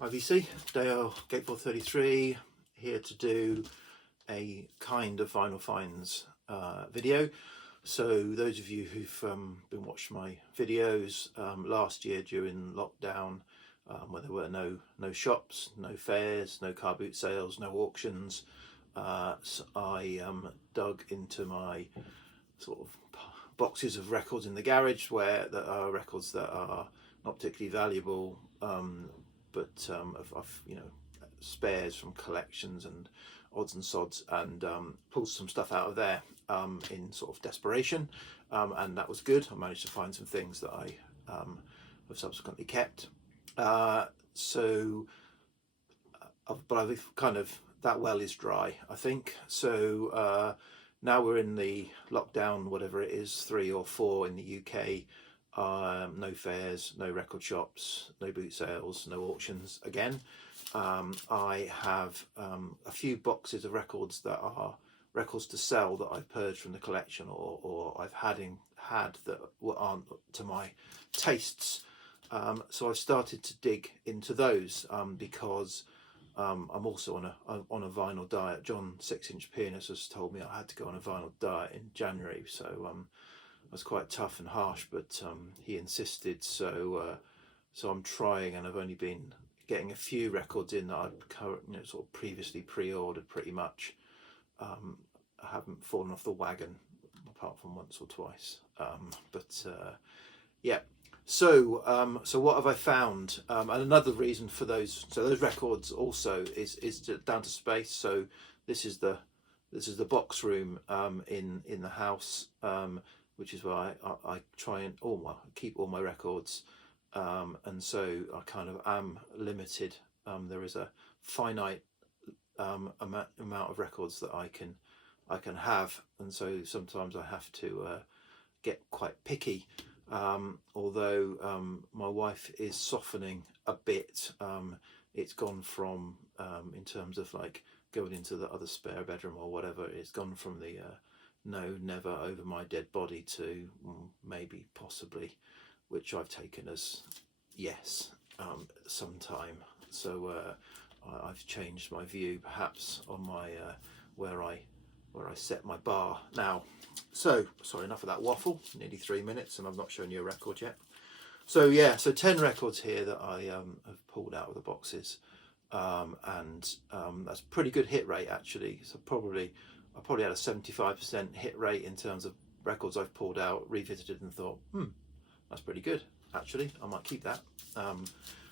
IVC, Dale Gateball 33, here to do a kind of Vinyl Finds video. So those of you who've been watching my videos last year during lockdown, where there were no shops, no fairs, no car boot sales, no auctions, so I dug into my sort of boxes of records in the garage where there are records that are not particularly valuable, but I've spares from collections and odds and sods, and pulled some stuff out of there in sort of desperation, and that was good. I managed to find some things that I have subsequently kept. But I've kind of, that well is dry, I think. So now we're in the lockdown, whatever it is, 3 or 4 in the UK. No fairs, no record shops, no boot sales, no auctions again. I have a few boxes of records that are records to sell that I've purged from the collection, or I've had that aren't to my tastes. So I've started to dig into those because I'm also on a vinyl diet. John 6-inch Pianist has told me I had to go on a vinyl diet in January, so it was quite tough and harsh, but he insisted. So I'm trying, and I've only been getting a few records in that I'd sort of previously pre-ordered pretty much. I haven't fallen off the wagon apart from once or twice, yeah. So what have I found? And another reason for those records also is down to space. So this is the box room in the house, which is where I try and keep all my records, and so I kind of am limited. There is a finite amount of records that I can have, and so sometimes I have to get quite picky. Although my wife is softening a bit. It's gone from, in terms of like going into the other spare bedroom or whatever, it's gone from the no, never, over my dead body to maybe, possibly, which I've taken as yes, sometime. So I've changed my view perhaps on my where I set my bar now. So sorry, enough of that waffle. Nearly 3 minutes and I've not shown you a record yet. So yeah, so 10 records here that I have pulled out of the boxes, and that's pretty good hit rate actually. So I probably had a 75% hit rate in terms of records I've pulled out, revisited, and thought, that's pretty good actually. I might keep that.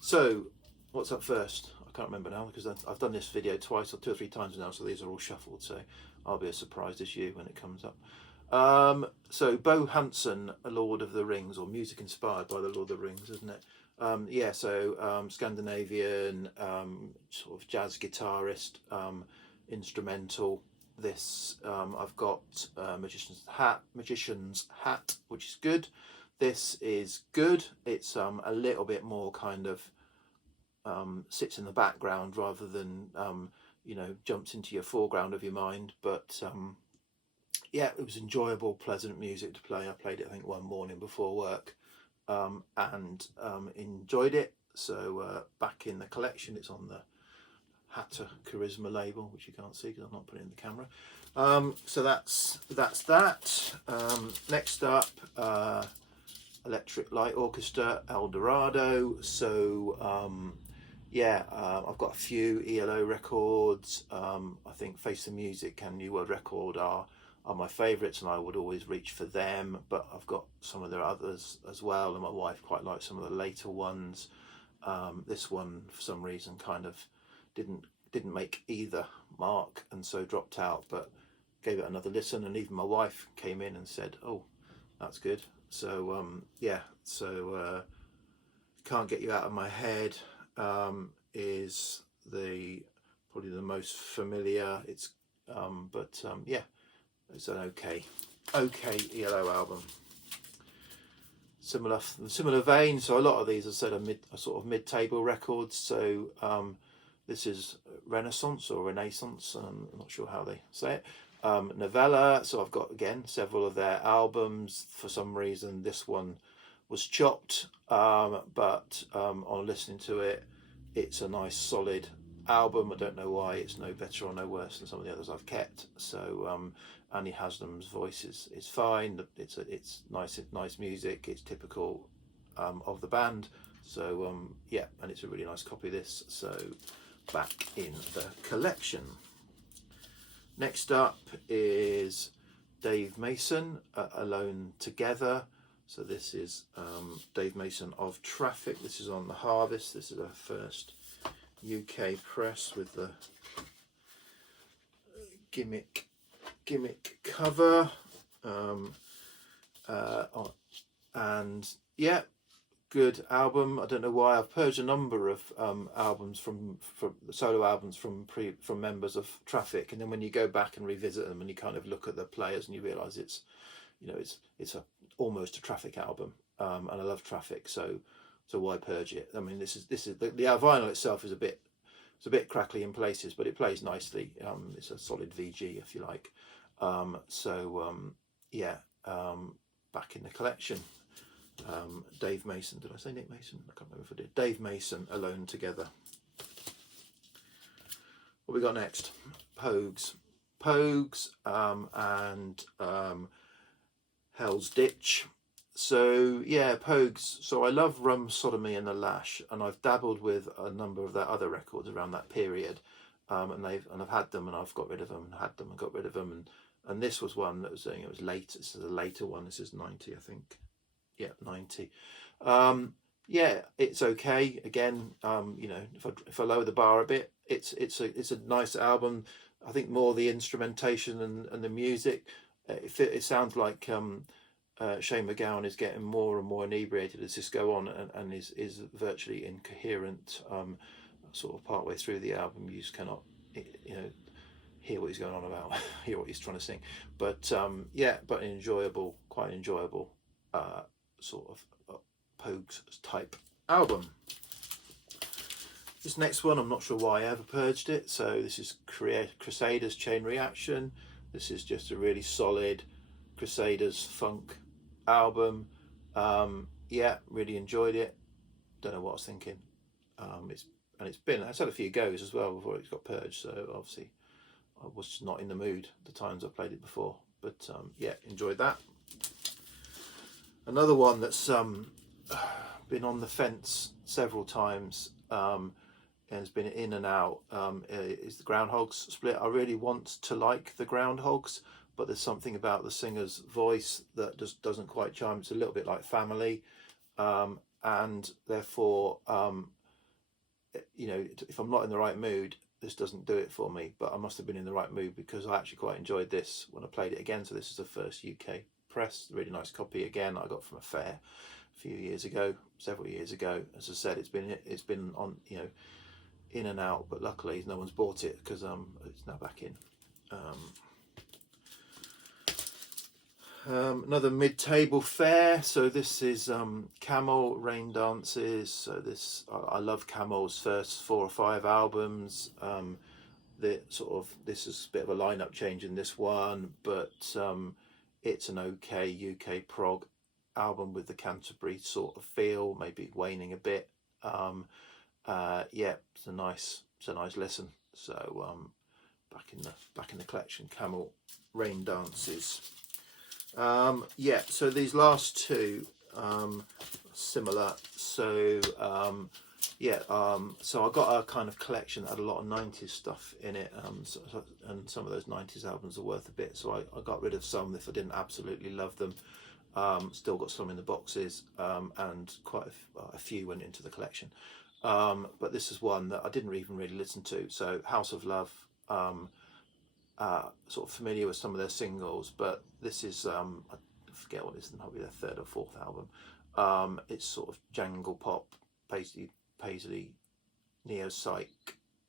So what's up first? I can't remember now because I've done this video twice or 2 or 3 times now, so these are all shuffled, so I'll be as surprised as you when it comes up. So Bo Hansen, A Lord of the Rings, or music inspired by the Lord of the Rings, isn't it? Yeah, so Scandinavian sort of jazz guitarist, instrumental. This I've got Magician's Hat, which is good. This is good. It's a little bit more kind of sits in the background rather than jumps into your foreground of your mind, but yeah, it was enjoyable, pleasant music to play. I played it I think one morning before work, and enjoyed it. So back in the collection, it's on the Hatta Charisma label, which you can't see because I'm not putting it in the camera. So that's that. Next up, Electric Light Orchestra, El Dorado. So yeah, I've got a few ELO records. I think Face the Music and New World Record are my favourites, and I would always reach for them, but I've got some of their others as well, and my wife quite likes some of the later ones. This one for some reason kind of didn't make either mark, and so dropped out, but gave it another listen, and even my wife came in and said, oh, that's good. So yeah, so Can't Get You Out of My Head is probably the most familiar. It's yeah, it's an okay ELO album. Similar vein. So a lot of these, I said, are sort of mid-table records. So this is Renaissance or Renaissance. I'm not sure how they say it. Novella. So I've got again several of their albums. For some reason, this one was chopped, but on listening to it, it's a nice solid album. I don't know why it's no better or no worse than some of the others I've kept. So Annie Haslam's voice is fine. It's nice music. It's typical of the band. So yeah, and it's a really nice copy of this. So back in the collection. Next up is Dave Mason, Alone Together. So this is Dave Mason of Traffic. This is on the Harvest. This is our first UK press with the gimmick cover. And yeah, good album. I don't know why I've purged a number of albums from solo albums from members of Traffic, and then when you go back and revisit them and you kind of look at the players and you realise it's, you know, it's almost a Traffic album, and I love Traffic, so why purge it? I mean, this is the vinyl itself is a bit crackly in places, but it plays nicely. It's a solid VG, if you like. Yeah, back in the collection. Dave Mason, did I say Nick Mason? I can't remember if I did. Dave Mason, Alone Together. What we got next? Pogues, and Hell's Ditch. So yeah, Pogues. So I love Rum Sodomy and the Lash, and I've dabbled with a number of their other records around that period, and I've had them and I've got rid of them, and had them and got rid of them, and this was one that was saying it was late. This is a later one. This is 90, I think. Yeah, 90. Yeah, it's okay. Again, you know, if I lower the bar a bit, it's a nice album. I think more the instrumentation and the music. It sounds like Shane MacGowan is getting more and more inebriated as this go on, and is virtually incoherent. Sort of partway through the album, you just cannot, you know, hear what he's going on about, hear what he's trying to sing. But yeah, but enjoyable, quite enjoyable. Sort of Pogues type album. This next one, I'm not sure why I ever purged it. So this is Crusaders Chain Reaction. This is just a really solid Crusaders funk album. Yeah, really enjoyed it. Don't know what I was thinking. It's had a few goes as well before it got purged. So obviously I was just not in the mood the times I played it before. But yeah, enjoyed that. Another one that's been on the fence several times and has been in and out is the Groundhogs split. I really want to like the Groundhogs, but there's something about the singer's voice that just doesn't quite chime. It's a little bit like Family, and therefore, you know, if I'm not in the right mood, this doesn't do it for me. But I must have been in the right mood because I actually quite enjoyed this when I played it again. So this is the first UK press, really nice copy again I got from a fair a few years ago, several years ago. As I said, it's been on, you know, in and out, but luckily no one's bought it because it's now back in. Another mid-table fare. So this is Camel, Rain Dances. So this, I love Camel's first 4 or 5 albums. This is a bit of a lineup change in this one, but it's an okay UK prog album with the Canterbury sort of feel, maybe waning a bit. Yeah, it's a nice listen. So back in the collection, Camel, Rain Dances. Yeah, so these last two similar. So yeah, so I got a kind of collection that had a lot of 90s stuff in it, and some of those 90s albums are worth a bit, so I got rid of some if I didn't absolutely love them. Still got some in the boxes, and quite a few went into the collection, but this is one that I didn't even really listen to. So House of Love, sort of familiar with some of their singles, but this is I forget what it is, probably their 3rd or 4th album. It's sort of jangle pop, paisley neo-psych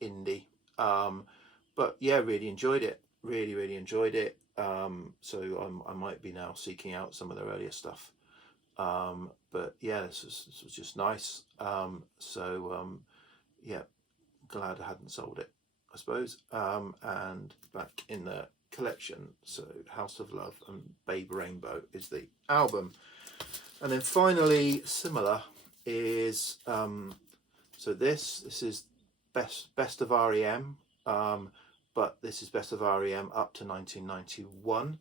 indie, but yeah, really enjoyed it, really enjoyed it. So I might be now seeking out some of their earlier stuff, but yeah, this was just nice. Yeah, glad I hadn't sold it, I suppose. And back in the collection, so House of Love and Babe Rainbow is the album. And then finally, similar is So this is best of REM, but this is best of REM up to 1991.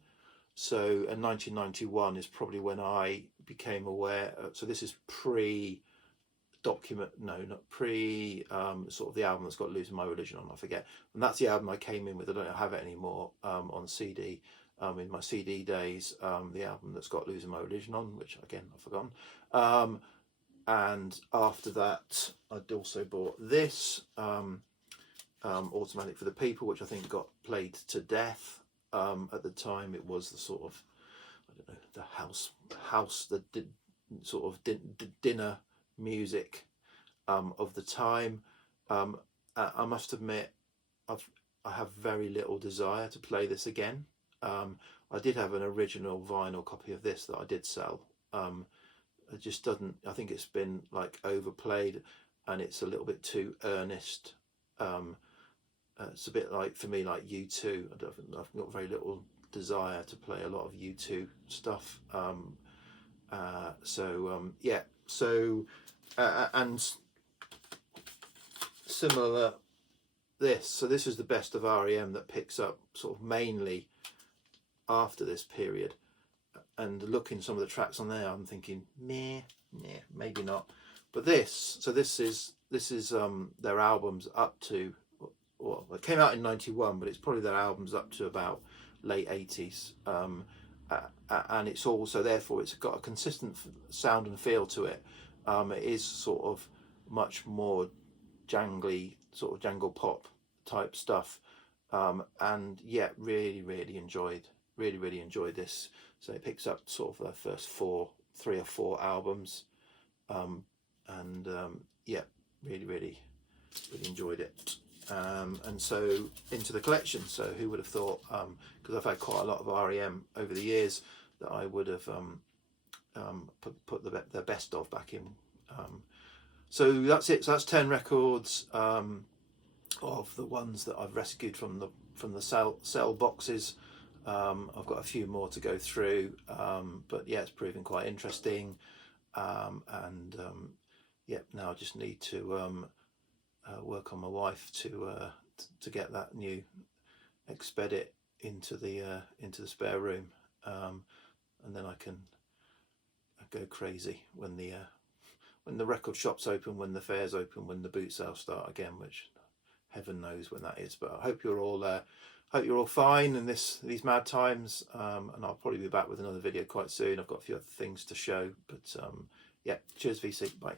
So, and 1991 is probably when I became aware. So this is sort of the album that's got Losing My Religion on, I forget. And that's the album I came in with. I don't have it anymore on CD. In my CD days, the album that's got Losing My Religion on, which again I've forgotten. And after that, I'd also bought this Automatic for the People, which I think got played to death. At the time, it was the sort of, I don't know, the sort of dinner music of the time. I must admit, I have very little desire to play this again. I did have an original vinyl copy of this that I did sell. It just doesn't. I think it's been like overplayed, and it's a little bit too earnest. It's a bit like, for me, like U2. I've got very little desire to play a lot of U2 stuff. Yeah. So and similar this. So this is the best of REM that picks up sort of mainly after this period. And looking some of the tracks on there, I'm thinking, maybe not. But this is their albums up to, well, it came out in 91, but it's probably their albums up to about late 80s. And it's also, therefore, it's got a consistent sound and feel to it. It is sort of much more jangly, sort of jangle pop type stuff. And yeah, really enjoyed this. So it picks up sort of their first 3 or 4 albums. Yeah, really enjoyed it. And so into the collection. So who would have thought, because I've had quite a lot of REM over the years, that I would have put the best of back in. So that's it. So that's 10 records of the ones that I've rescued from the sell boxes. I've got a few more to go through, but yeah, it's proving quite interesting. Yeah, now I just need to work on my wife to get that new Expedit into the spare room, and then I can go crazy when the record shop's open, when the fair's open, when the boot sales start again, which heaven knows when that is. But I hope you're all fine in these mad times, and I'll probably be back with another video quite soon. I've got a few other things to show, but yeah, cheers VC, bye.